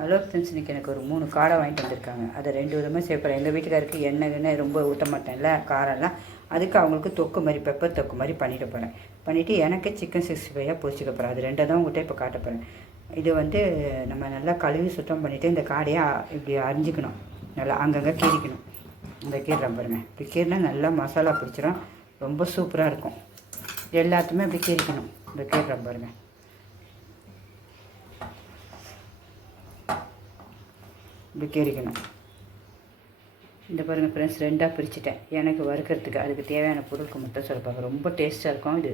Hello friends இன்றைக்கி எனக்கு ஒரு மூணு காடை வாங்கிட்டு வந்திருக்காங்க. அதை ரெண்டு விதமாக சேர்ப்பேன் எங்கள் வீட்டுக்காருக்கு எண்ணெய் எண்ணெய் ரொம்ப ஊற்ற மாட்டேன்ல காரம்லாம். அதுக்கு அவங்களுக்கு தொக்கு மாதிரி பெப்பர் தொக்கு மாதிரி பண்ணிட்டு போகிறேன் பண்ணிவிட்டு எனக்கு சிக்கன் சிக்ஸ்டி ஃபைவாக பொரிச்சிக்க போகிறேன் அது ரெண்டை தான் உங்கள்கிட்ட இப்போ காட்ட போகிறேன் இது வந்து நம்ம நல்லா கழுவி சுத்தம் பண்ணிவிட்டு இந்த காடையை இப்படி அரிஞ்சிக்கணும். நல்லா அங்கங்கே கீறிக்கணும். இந்த கீரை பாருங்கள் இப்படி கீறினா நல்லா மசாலா பிடிச்சிடும் ரொம்ப சூப்பராக இருக்கும். எல்லாத்தையுமே இப்படி கீறிக்கணும். இந்த கீரை பாருங்கள் இப்படி கீறிக்கணும். இந்த பாருங்கள் ஃப்ரெண்ட்ஸ் ரெண்டாக பிரிச்சுட்டேன். எனக்கு வறுக்கிறதுக்கு அதுக்கு தேவையான பொருளுக்கு மட்டும் சொல்லுப்பாங்க ரொம்ப டேஸ்ட்டாக இருக்கும் இது.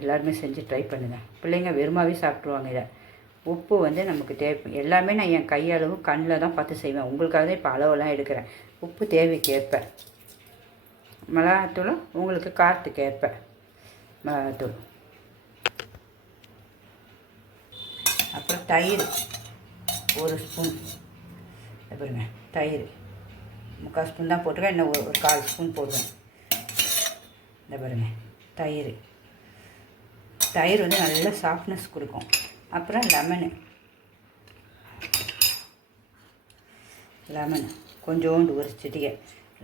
எல்லாருமே செஞ்சு ட்ரை பண்ணுங்கள் பிள்ளைங்க வெறுமாவே சாப்பிட்ருவாங்க இதை. உப்பு வந்து நமக்கு தேவை. எல்லாமே நான் என் கையளவு கண்ணில் தான் பார்த்து செய்வேன். உங்களுக்காக தான் இப்போ அளவெல்லாம் எடுக்கிறேன். உப்பு தேவைக்கு ஏற்பேன் மிளகாத்தூளும் உங்களுக்கு காரத்துக்கு ஏற்பேன் மிளகாத்தூள். அப்புறம் தயிர். ஒரு ஸ்பூன். இதை பாருங்க தயிர். முக்கால் ஸ்பூன் தான் போட்டுருக்கேன் இன்னும் ஒரு ஒரு கால் ஸ்பூன் போடுவேன் இந்த பாருங்க தயிர். தயிர் வந்து நல்ல சாஃப்ட்னஸ் கொடுக்கும். அப்புறம் லெமனு லெமன் கொஞ்சோண்டு ஒரு சிட்டிகை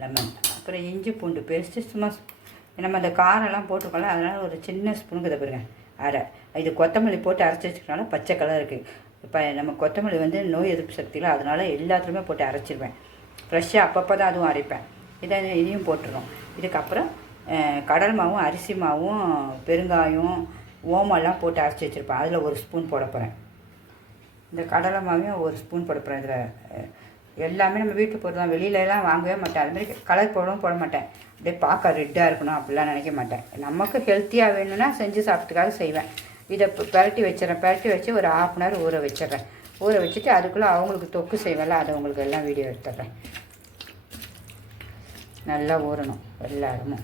லெமன் அப்புறம் இஞ்சி பூண்டு பேஸ்ட்டு சும்மா நம்ம அந்த காரெல்லாம் போட்டுக்கோல அதனால் ஒரு சின்ன ஸ்பூனுக்கு இதை பாருங்க அரை. இது கொத்தமல்லி போட்டு அரைச்சி வச்சுக்கனால பச்சை கலர் இருக்குது இப்போ நம்ம கொத்தமல்லி வந்து நோய் எதிர்ப்பு சக்தியில் அதனால் எல்லாத்துலேயுமே போட்டு அரைச்சிருவேன். ஃப்ரெஷ்ஷாக அப்பப்போ தான் அதுவும் அரைப்பேன். இதை இதையும் போட்டுரும் இதுக்கப்புறம் கடல் மாவும் அரிசி மாவும் பெருங்காயம் ஓமெல்லாம் போட்டு அரைச்சி வச்சுருப்பேன். அதில் ஒரு ஸ்பூன் போட போகிறேன் இந்த கடலை மாவையும் ஒரு ஸ்பூன் போட போகிறேன் இதில். எல்லாமே நம்ம வீட்டு பொருள் தான் வெளியிலலாம் வாங்கவே மாட்டேன். அதுமாதிரி கலர் போடவும் போட மாட்டேன். அப்படியே பார்க்க ரெட்டாக இருக்கணும் அப்படிலாம் நினைக்க மாட்டேன். நமக்கு ஹெல்த்தியாக வேணும்னா செஞ்சு சாப்பிட்டுக்காக செய்வேன். இதை பரட்டி பிரட்டி வச்சிடறேன் பிரட்டி வச்சு ஒரு ஹாஃப் அன் ஹவர் ஊற வச்சிடுறேன் ஊற வச்சுட்டு அதுக்குள்ளே அவங்களுக்கு தொக்கு செய்வேன்ல அதை உங்களுக்கு எல்லாம் வீடியோ எடுத்துடுறேன் நல்லா ஊறணும் எல்லாருமே.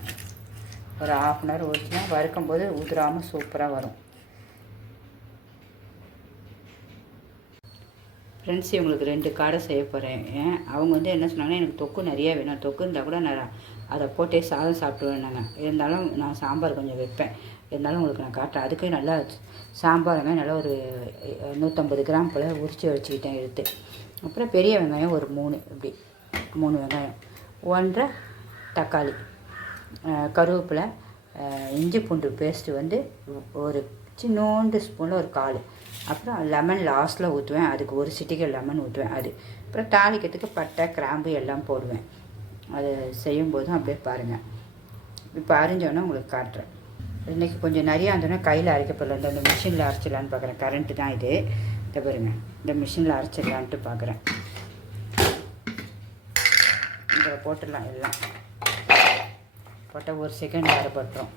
ஒரு ஹாஃப் அன் ஹவர் ஊற்றினா வறுக்கும்போது உதிராமல் சூப்பராக வரும். ஃப்ரெண்ட்ஸ் இவங்களுக்கு ரெண்டு காடை செய்ய போகிறேன் அவங்க வந்து என்ன சொன்னாங்கன்னா எனக்கு தொக்கு நிறைய வேணும். தொக்கு இருந்தால் கூட நான் அதை போட்டே சாதம் சாப்பிடுவேன் நாங்கள் இருந்தாலும் நான் சாம்பார் கொஞ்சம் வைப்பேன். இருந்தாலும் உங்களுக்கு நான் காட்டுறேன். அதுக்கே நல்லா சாம்பாருங்க நல்லா ஒரு நூற்றம்பது கிராம் போல் உரித்து வச்சுக்கிட்டேன் எடுத்து. அப்புறம் பெரிய வெங்காயம் ஒரு மூணு இப்படி மூணு வெங்காயம். ஒன்றரை தக்காளி கருவேப்பிலை இஞ்சி பூண்டு பேஸ்ட்டு வந்து ஒரு சின்னோண்டு ஸ்பூனில் ஒரு கால். அப்புறம் லெமன் லாஸ்ட்டில் ஊற்றுவேன் அதுக்கு ஒரு சிட்டிக்கு லெமன் ஊற்றுவேன் அது. அப்புறம் தாளிக்கிறதுக்கு பட்டை கிராம்பு எல்லாம் போடுவேன். அது செய்யும்போதும் அப்படியே பாருங்கள் இப்போ அரிஞ்சோன்னே உங்களுக்கு காட்டுறேன். இன்றைக்கி கொஞ்சம் நிறையா இருந்தோன்னா கையில் அரைக்கப்படல. இந்த இந்த மிஷினில் அரைச்சிடலான்னு பார்க்குறேன் கரண்ட்டு தான் இது. இந்த பாருங்க. இந்த மிஷினில் அரைச்சிடலான்ட்டு பார்க்குறேன் இதில் போட்டுடலாம் எல்லாம். போட்டால் ஒரு செகண்ட் அரைப்பட்டுரும்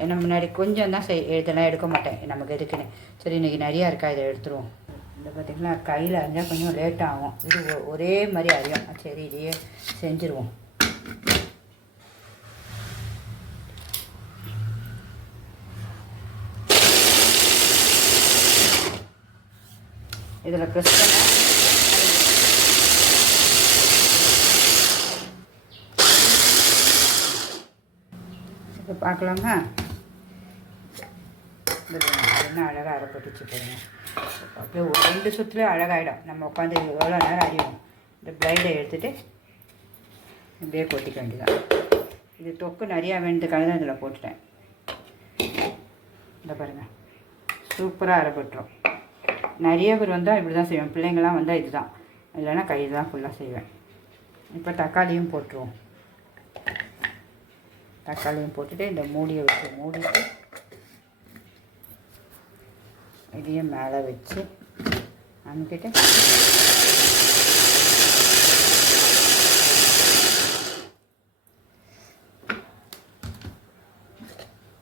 ஏன்னா முன்னாடி கொஞ்சம் தான் செய் இதெல்லாம் எடுக்க மாட்டேன். நமக்கு எதுக்குன்னு. சரி இன்றைக்கி நிறையா இருக்கா? இதை எடுத்துருவோம். இந்த பார்த்திங்கன்னா கையில் அரைஞ்சால் கொஞ்சம் லேட் ஆகும். இது ஒ- ஒரே மாதிரி அறியும் சரி இதையே செஞ்சுருவோம். இதில் ப்ரெஸ் பண்ண இப்போ பார்க்கலாமா என்ன அழகாக அரைப்பட்டுச்சு பாருங்க. அப்படியே ஒரு ரெண்டு சுற்றுலேயே அழகாயிடும். நம்ம உட்காந்து எவ்வளோ நேரம் அறிவோம் இந்த பிளைடை எடுத்துகிட்டு இப்படியே கொட்டிக்க வேண்டியதான் இது தொக்கு நிறையா வேண்டதுக்காக தான் இதில் போட்டுட்டேன். இந்த பாருங்கள் சூப்பராக அரைப்பட்டுரும். நிறைய பேர் வந்தால் இப்படி தான் செய்வேன். பிள்ளைங்களாம் வந்தால் இதுதான். இல்லைன்னா கை தான் ஃபுல்லாக செய்வேன். இப்போ தக்காளியும் போட்டுருவோம். தக்காளியும் போட்டுட்டு இந்த மூடியை வச்சு மூடிட்டு இதையும் மேலே வச்சு அமுக்கிட்டு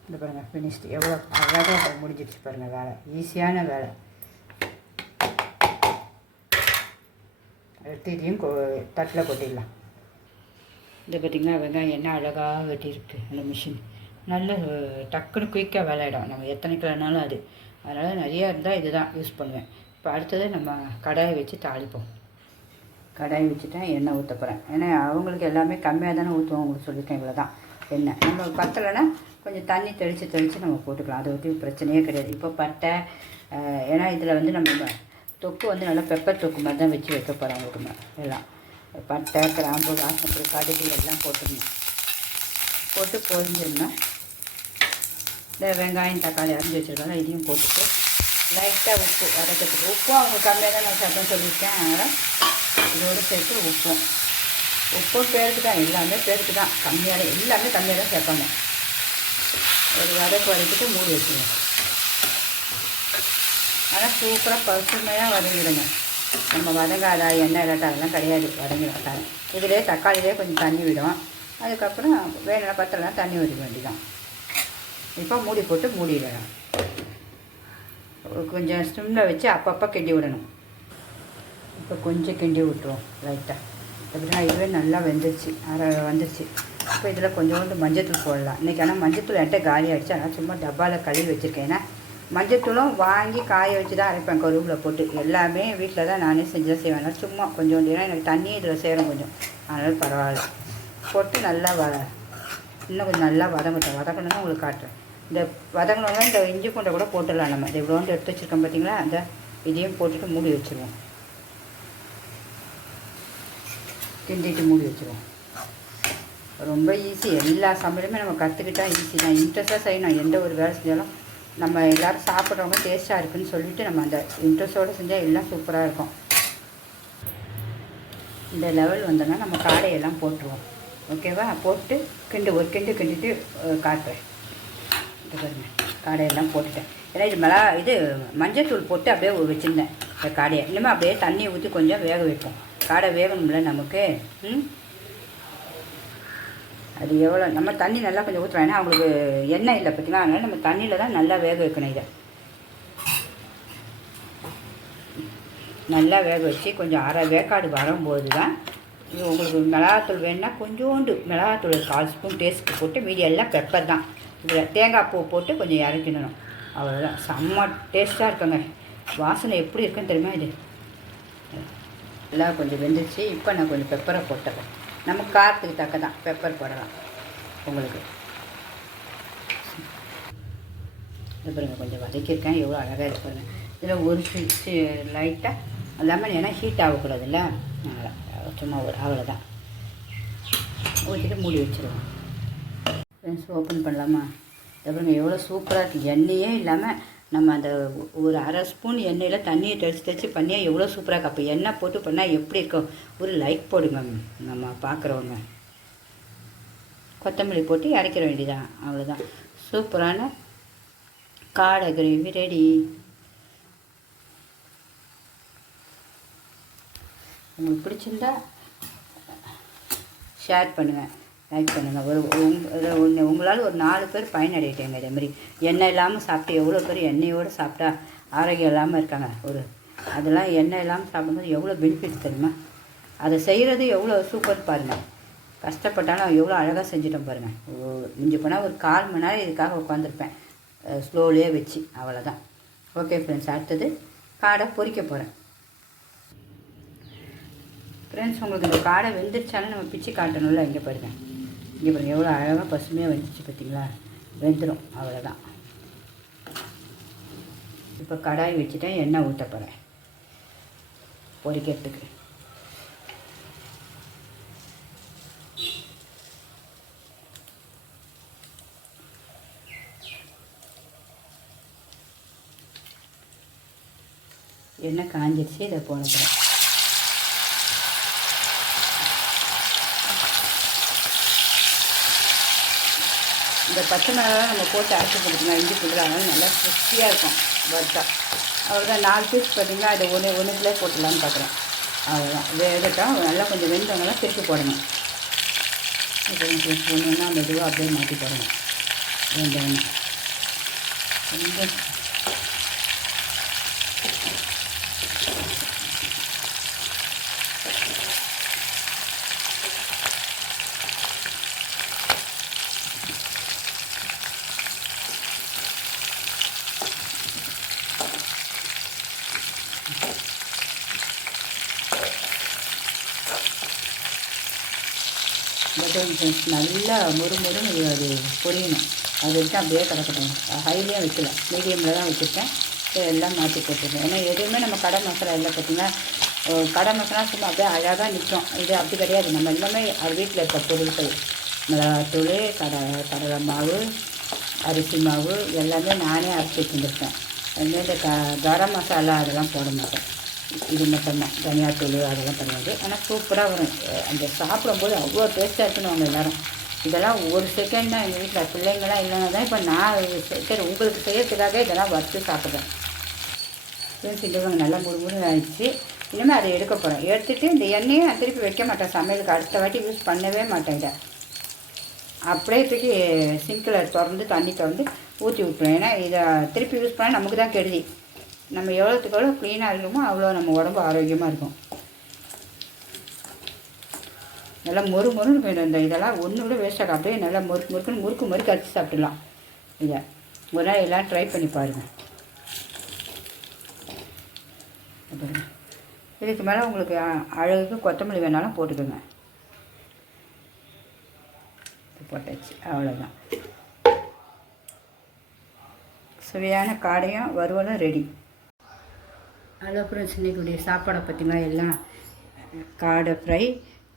இந்த பாருங்கள் ஃபினிஷ்டு எவ்வளோ அழகாக முடிஞ்சிடுச்சு பாருங்கள் வேலை. ஈஸியான வேலை. எடுத்து கொ தட்டில் கொட்டிடலாம். இது பார்த்திங்கன்னா வெங்காயம் என்ன அழகாக வெட்டியிருக்கு அந்த மிஷின் நல்ல டக்குன்னு குயிக்காக விளையாடும். நம்ம எத்தனை கிலோனாலும் அது. அதனால் நிறையா இருந்தால் இதுதான் யூஸ் பண்ணுவேன். இப்போ அடுத்தது நம்ம கடாயை வச்சு தாளிப்போம். கடாயை வச்சுட்டேன் எண்ணெய் ஊற்ற போகிறேன் ஏன்னா அவங்களுக்கு எல்லாமே கம்மியாக தானே ஊற்றுவோம் உங்களுக்கு சொல்லியிருக்கேன் இவ்வளோ தான் எண்ணெய் நம்ம பத்தலைன்னா கொஞ்சம் தண்ணி தெளித்து தெளித்து நம்ம போட்டுக்கலாம். அதை பற்றி பிரச்சனையே கிடையாது. இப்போ பட்டை ஏன்னா இதில் வந்து நம்ம தொக்கு வந்து நல்லா பெப்பர் தொக்கு மாதிரி தான் வச்சு வைக்க போகிறேன் உங்களுக்கு எல்லாம். பட்டை கிராம்பு வாசப்பூ கடுகு எல்லாம் போட்டுக்கணும். போட்டு பொரிஞ்சிடணும் இந்த வெங்காயம் தக்காளி அரிஞ்சு வச்சுருக்காங்க இதையும் போட்டுட்டு லைட்டாக உப்பு வதக்கிறதுக்கு உப்பும் அவங்க கம்மியாக தான் நான் சட்டம் சொல்லியிருக்கேன். அதனால் இதோடு சேர்த்து உப்பும். உப்பும் பேருக்கு தான் எல்லாமே பேருக்கு தான். கம்மியாக எல்லாமே கம்மியாக தான் சேர்ப்பாங்க. ஒரு வதக்கு வதக்கிட்டு மூடி வச்சுருவேன் ஆனால் சூப்பராக பசுமையாக வதங்கிடுங்க. நம்ம வதங்காதா எண்ணெய் இல்லாட்டா அதெல்லாம் கிடையாது வதங்கிடாட்டாங்க இதிலே தக்காளியிலே கொஞ்சம் தண்ணி விடும். அதுக்கப்புறம் வேணும்னா பத்திரம்லாம் தண்ணி ஊற்றிக்க வேண்டிதான் இப்போ மூடி போட்டு மூடிடலாம் கொஞ்சம் ஸ்டிம்மில் வச்சு அப்பப்போ கிண்டி விடணும். இப்போ கொஞ்சம் கிண்டி விட்டுருவோம் லைட்டாக எப்படின்னா இதுவே நல்லா வெந்துருச்சு அரை வந்துருச்சு. இப்போ இதில் கொஞ்சோண்டு மஞ்சத்தூள் போடலாம். இன்றைக்கி ஆனால் மஞ்சத்தூள் என்கிட்ட காலி ஆகிடுச்சு ஆனால் சும்மா டப்பாவில் கழுவி வச்சுருக்கேன். ஏன்னா மஞ்சத்தூளும் வாங்கி காய வச்சு தான் அரைப்பேன். கருவில் போட்டு எல்லாமே வீட்டில் தான் நானே செஞ்சு தான் செய்வேன் சும்மா கொஞ்சம் ஏன்னா எனக்கு தண்ணி இதில் சேரும் கொஞ்சம். அதனால் பரவாயில்ல. போட்டு நல்லா வ இன்னும் கொஞ்சம் நல்லா வதங்கட்டும். வதக்கணும்னா உங்களுக்கு காட்டுறேன். இந்த வதங்கணும்னா இந்த இஞ்சி பூண்டை கூட போட்டுடலாம் நம்ம. இது இவ்வளோண்டு எடுத்து வச்சுருக்கோம் பார்த்தீங்களா? அந்த இதையும் போட்டுட்டு மூடி வச்சுருவோம். கிண்டிட்டு மூடி வச்சுருவோம். ரொம்ப ஈஸி எல்லா சமையலுமே நம்ம கற்றுக்கிட்டால் ஈஸி தான். இன்ட்ரெஸ்ட்டாக செய்யணும். எந்த ஒரு வேலை செஞ்சாலும் நம்ம எல்லோரும் சாப்பிட்றவங்க டேஸ்ட்டாக இருக்குன்னு சொல்லிட்டு நம்ம அந்த இன்ட்ரெஸ்ட்டோடு செஞ்சால் எல்லாம் சூப்பராக இருக்கும். இந்த லெவல் வந்தோன்னா நம்ம காடையெல்லாம் போட்டுருவோம். ஓகேவா போட்டு கிண்டு ஒரு கிண்டு கிண்டிட்டு காட்டுறேன். இது பாருங்க காடையெல்லாம் போட்டுட்டேன். ஏன்னா இது மிளகா இது மஞ்சத்தூள் போட்டு அப்படியே வச்சுருந்தேன் இந்த காடையை. இனிமேல் அப்படியே தண்ணி ஊற்றி கொஞ்சம் வேக வைப்போம். காடை வேகணும்ல நமக்கு? ம்? அது எவ்வளோ நம்ம தண்ணி நல்லா கொஞ்சம் ஊற்றுறோம் ஏன்னா அவங்களுக்கு எண்ணெய் இல்லை பார்த்தீங்களா? அதனால் நம்ம தண்ணியில் தான் நல்லா வேக வைக்கணும் இதை. நல்லா வேக வச்சு கொஞ்சம் அரை வேக்காடு வரும்போது தான் இது உங்களுக்கு மிளகாத்தூள் வேணும்னா கொஞ்சோண்டு மிளகாத்தூள் கால் ஸ்பூன் டேஸ்ட்டு போட்டு மீதி எல்லாம் பெப்பர் தான். இதில் தேங்காய் பூ போட்டு கொஞ்சம் இறக்கிடணும். அவ்வளோதான் செம்ம டேஸ்ட்டாக இருக்குங்க. வாசனை எப்படி இருக்குன்னு தெரியுமா இது? எல்லாம் கொஞ்சம் வெந்துச்சு இப்போ நான் கொஞ்சம் பெப்பரை போட்டுறேன். நம்ம காரத்துக்கு தக்க தான் பெப்பர் போடலாம். உங்களுக்கு. இது கொஞ்சம் வதக்கியிருக்கேன். எவ்வளோ அழகாக இருக்கு பாருங்கள் இதில் ஒரு சுவிட்சு லைட்டாக லெமன் ஏன்னா ஹீட் ஆகக்கூடாதுல்ல? அதனால் சும்மா ஒரு அவ்வளோதான் ஊற்றிட்டு மூடி வச்சுருவோம். ஃப்ரெண்ட்ஸ் ஓப்பன் பண்ணலாமா? இது எவ்வளோ சூப்பராக இருக்குது எண்ணெயே இல்லாமல் நம்ம அந்த ஒரு அரை ஸ்பூன் எண்ணெயில் தண்ணியை தெளித்து தெளித்து பண்ணியா எவ்வளோ சூப்பராக இருக்கு அப்போ எண்ணெய் போட்டு பண்ணால் எப்படி இருக்கும்? ஒரு லைக் போடுங்க. நம்ம பார்க்குறவங்க கொத்தமல்லி போட்டு இறக்கிற வேண்டியதான் அவ்வளோதான் சூப்பரான காடை கிரேவி ரெடி உங்களுக்கு பிடிச்சிருந்தா ஷேர் பண்ணுவேன் லைக் பண்ணுங்கள் ஒரு ஒன்று உங்களால் ஒரு நாலு பேர் பயனடையிட்டேங்க இதே மாதிரி எண்ணெய் இல்லாமல் சாப்பிட்டு எவ்வளோ பேர் எண்ணெயோடு சாப்பிட்டா ஆரோக்கியம் இல்லாமல் இருக்காங்க. ஒரு அதெல்லாம் எண்ணெய் இல்லாமல் சாப்பிடும்போது எவ்வளோ பெனிஃபிட் தெரியுமா? அதை செய்கிறது எவ்வளோ சூப்பர் பாருங்கள் கஷ்டப்பட்டாலும் எவ்வளோ அழகாக செஞ்சுட்டோம் பாருங்கள் மிஞ்சி போனால் ஒரு கால் மணி நேரம் இதுக்காக உட்காந்துருப்பேன் ஸ்லோலியே வச்சு அவ்வளோதான் ஓகே ஃப்ரெண்ட்ஸ் அடுத்தது காடை பொறிக்க போகிறேன் ஃப்ரெண்ட்ஸ் உங்களுக்கு இந்த காடை வெந்துருச்சாலும் நம்ம பிச்சு காட்டணும்ல இங்கே பாருங்க. இங்கே பாருங்கள் எவ்வளோ அழகாக பசுமையாக வந்துச்சு பார்த்தீங்களா வெந்துடும் அவ்வளோதான் இப்போ கடாய் வச்சுட்டேன் எண்ணெய் ஊற்ற போகிறேன் பொரிக்கிறதுக்கு எண்ணெய் காஞ்சிருச்சு இதை போட போகிறேன் இந்த பச்சை மிளகாய் நம்ம போட்டு அரைச்சி கொடுக்கணும். இஞ்சி கொடுக்குறாங்க நல்லா கிறிஸ்பியாக இருக்கும். வறுத்தா. அவ்வளோதான் நாலு பீஸ் பார்த்தீங்கன்னா அதை ஒன்று ஒன்றுக்குள்ளே போட்டுடலான்னு பார்க்குறேன் அவ்வளோதான் வேகட்டும். நல்லா கொஞ்சம் வெந்தவங்களாம் திருப்பி போடணும். இப்போ ஒன்றுன்னா மெதுவாக அப்படியே மாற்றி போடணும். வெந்தவங்க கொஞ்சம் ஃப்ரெண்ட்ஸ் நல்லா முறுமுறுன்னு அது பொரியணும். அது வச்சு அப்படியே கிடக்கட்டும் ஹைலேயும் வைக்கல. மீடியமில் தான் வச்சுருக்கேன். எல்லாம் மாற்றி போட்டுருக்கேன் ஏன்னா எதுவுமே நம்ம கடை மசாலா இல்லை பார்த்தீங்கன்னா கடை மசாலா சும்மா அப்படியே அழகாக நிற்கும். இது அப்படி கிடையாது. நம்ம எல்லாமே அது வீட்டில் இருக்க பொருட்கள் மிளகாத்தூள் கடை கடலை மாவு அரிசி மாவு எல்லாமே நானே அரைச்சி வச்சுருக்கேன் அதுமாரி இந்த க கரம் மசாலா அதெல்லாம் போட மாட்டேன். இது மட்டும்தான் தனியாத்தூள் அதெல்லாம் கிடையாது. ஆனால் சூப்பராக வரும். அந்த சாப்பிடும்போது அவ்வளோ டேஸ்ட்டாக இருக்குன்னு அவங்க எல்லாரும். இதெல்லாம் ஒரு செகண்ட் தான் எங்கள் வீட்டில் பிள்ளைங்களாம் இல்லைன்னா தான் இப்போ நான் சரி உங்களுக்கு செய்யறதுக்காக இதெல்லாம் வறுத்து சாப்பிட்றேன். சிந்துவங்க நல்லா முறுமுறு ஆயிடுச்சு. இனிமேல் அதை எடுக்க போகிறேன் எடுத்துகிட்டு இந்த எண்ணெயை திருப்பி வைக்க மாட்டேன். சமையலுக்கு அடுத்த வாட்டி யூஸ் பண்ணவே மாட்டேன் இதை. அப்படியே தூக்கி சிங்கில் திறந்து தண்ணி திறந்து ஊற்றி விட்டுருவேன். ஏன்னா இதை திருப்பி யூஸ் பண்ணால் நமக்கு தான் கெடுதி. நம்ம எவ்வளோத்துக்கு எவ்வளோ க்ளீனாக இருக்கோமோ அவ்வளோ நம்ம உடம்பு ஆரோக்கியமாக இருக்கும். நல்லா மொறு மொறுன்னு போயிடும் இந்த இதெல்லாம். ஒன்று கூட வேஸ்ட் ஆகும் அப்படியே நல்லா முறுக்கு முறுக்குன்னு முறுக்கு முறுக்கு அடிச்சு சாப்பிடலாம் இதை ஒரு நாள் எல்லாம் ட்ரை பண்ணி பாருங்கள் அப்புறம் இதுக்கு மேலே உங்களுக்கு அழகுக்கு கொத்தமல்லி வேணாலும் போட்டுக்கோங்க. போட்டாச்சு. அவ்வளோதான் சுவையான காடையும் வறுவலும் ரெடி ஹலோ ஃப்ரெண்ட்ஸ் இன்றைக்குடைய சாப்பாடை பார்த்தீங்கன்னா எல்லாம் காடை ஃப்ரை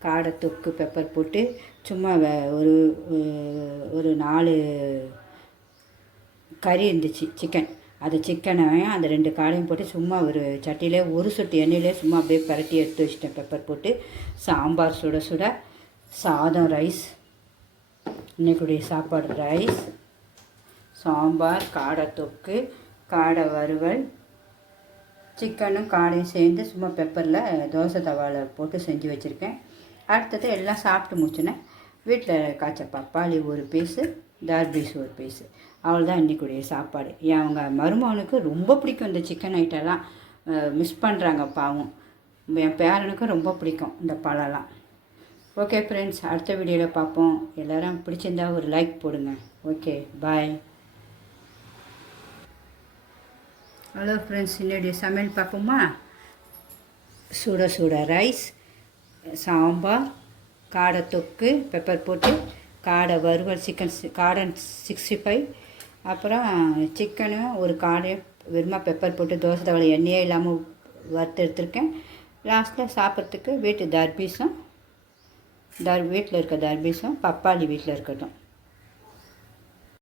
காடை தொக்கு பெப்பர் போட்டு சும்மா வே- ஒரு ஒரு நாலு கறி இருந்துச்சு சிக்கன் அது சிக்கனையும் அந்த ரெண்டு காடையும் போட்டு சும்மா ஒரு சட்டியிலே ஒரு சொட்டு எண்ணெயிலே சும்மா அப்படியே பரட்டி எடுத்து வச்சிட்டேன். பெப்பர் போட்டு சாம்பார் சுட சுட சாதம் ரைஸ் இன்றைக்குடைய சாப்பாடு ரைஸ் சாம்பார் காடை தொக்கு காடை வறுவல் சிக்கனும் காடையும் சேர்ந்து சும்மா பெப்பரில் தோசை தவாவில் போட்டு செஞ்சு வச்சுருக்கேன். அடுத்தது எல்லாம் சாப்பிட்டு முடிச்சுனேன் வீட்டில் காய்ச்ச பப்பாளி ஒரு பீஸு தார்பீஸ் ஒரு பீஸு அவ்வளோதான் இன்றைக்குடைய சாப்பாடு. என் அவங்க மருமகனுக்கு ரொம்ப பிடிக்கும் இந்த சிக்கன் ஐட்டம்லாம் மிஸ் பண்ணுறாங்க பாவம். என் பேரனுக்கும் ரொம்ப பிடிக்கும் இந்த பழம்லாம். ஓகே ஃப்ரெண்ட்ஸ் அடுத்த வீடியோவில் பார்ப்போம். எல்லாரும் பிடிச்சிருந்தா ஒரு லைக் போடுங்க. ஓகே பாய் ஹலோ ஃப்ரெண்ட்ஸ் இன்னுடைய சமையல் பார்ப்போமா? சுட சுட ரைஸ் சாம்பார் காடை தொக்கு பெப்பர் போட்டு காடை வறுவல் சிக்கன் காடன் சிக்ஸ்டி ஃபைவ் அப்புறம் சிக்கனு ஒரு காடை வெறுமா பெப்பர் போட்டு தோசை தவளை எண்ணெயே இல்லாமல் வறுத்து எடுத்திருக்கேன். லாஸ்ட்டில் சாப்பிட்றதுக்கு வீட்டு தர்பீஸும் தர் வீட்டில் இருக்க தர்பீஸும் பப்பாளி வீட்டில் இருக்கட்டும்.